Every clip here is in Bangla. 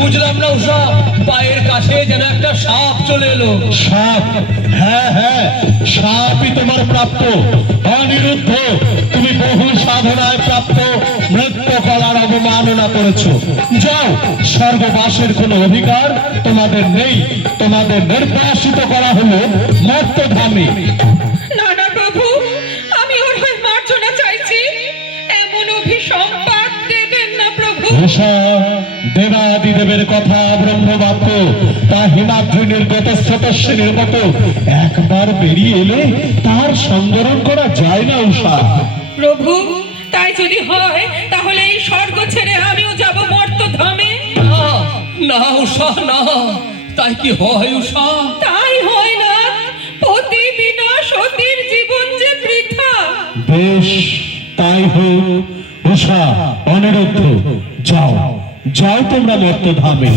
বুঝলাম না উষা, পায়ের কাছে যেন একটা সাপ চলে এলো। সাপ? হ্যাঁ হ্যাঁ, সাপই তোমার প্রাপ্য। অনিরুদ্ধ, তুমি বহু সাধনায় প্রাপ্ত নৃত্য কলার অবমাননা করেছ। যাও, স্বর্গবাসের কোনো অধিকার তোমাদের নেই। তোমাদের নির্বাসিত করা হলো মর্তধামে। না না প্রভু, আমি ওর হয়ে মার্জনা চাইছি। এমন অভিসম্পাত দেবেন না প্রভু। উষা, দেবাদিদেবের কথা ব্রহ্মবাক্য, তা হিমাদ্রিনীর গতস্রোতস্বিনীর মতো একবার বেরিয়ে এলে তার সংবরণ করা যায় না উষা। প্রভু, তাই যদি হয় তাহলে এই স্বর্গ ছেড়ে আমিও যাব মর্তধামে। না না উষা, না, তাই কি হয় উষা? তাই হয় না, পতি বিনা সতীর জীবন যে বৃথা। বেশ, তাই হোক। উষা, অনিরুদ্ধ, যাও যাও তোমরা মর্তধামে।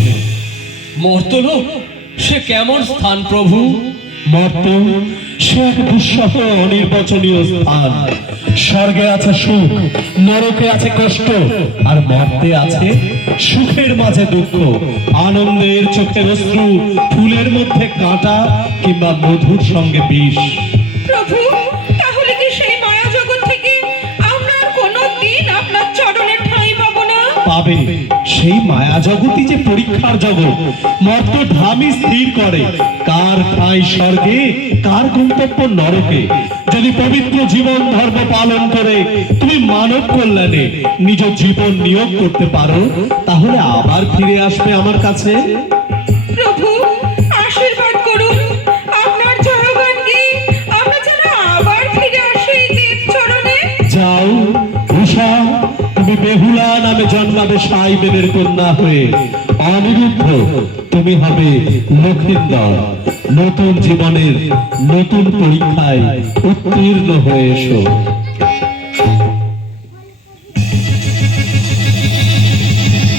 মর্তলোক সে কেমন স্থান প্রভু? মর্ত সে এক দুঃসহ অনির্বচনীয় স্থান। স্বর্গে আছে সুখ, নরকে আছে কষ্ট, আর মর্তে আছে সুখের মাঝে দুঃখ, আনন্দের চোখে অশ্রু, ফুলের মধ্যে কাঁটা, কিংবা মধুর সঙ্গে বিষ। প্রভু, তাহলে কি সেই মায়া জগৎ থেকে আমরা আর কোনোদিন আপনার চরণে ঠাঁই পাবো না? পাবে। সেই মায়া জগতই যে পরীক্ষার জগৎ। মর্তধামই স্থির করে কার ঠাঁই স্বর্গে, কার গন্তব্য নরকে। যদি পবিত্র জীবন ধর্ম পালন করে তুমি মানব কল্যাণে নিজ জীবন নিয়োগ করতে পারো, তাহলে আবার ফিরে আসবে আমার কাছে। প্রভু, আশীর্বাদ করুন। আপনার জয়গান গেয়ে আমরা যেন আবার ফিরে আসি এই দেব চরণে। যাও উষা, তুমি বেহুলা নামে জন্মাবে সাইবেনের কন্যা হয়ে। অনিরুদ্ধ, তুমি হবে লক্ষিন্দর। নতুন জীবনের নতুন পরীক্ষায় উত্তীর্ণ হয়ে এসো।